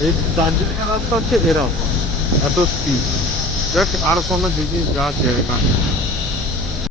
এই দার্জিলিং এর রাস্তা হচ্ছে এরকম এত স্পিড। দেখ আর কোনো জিনিস যা আছে না।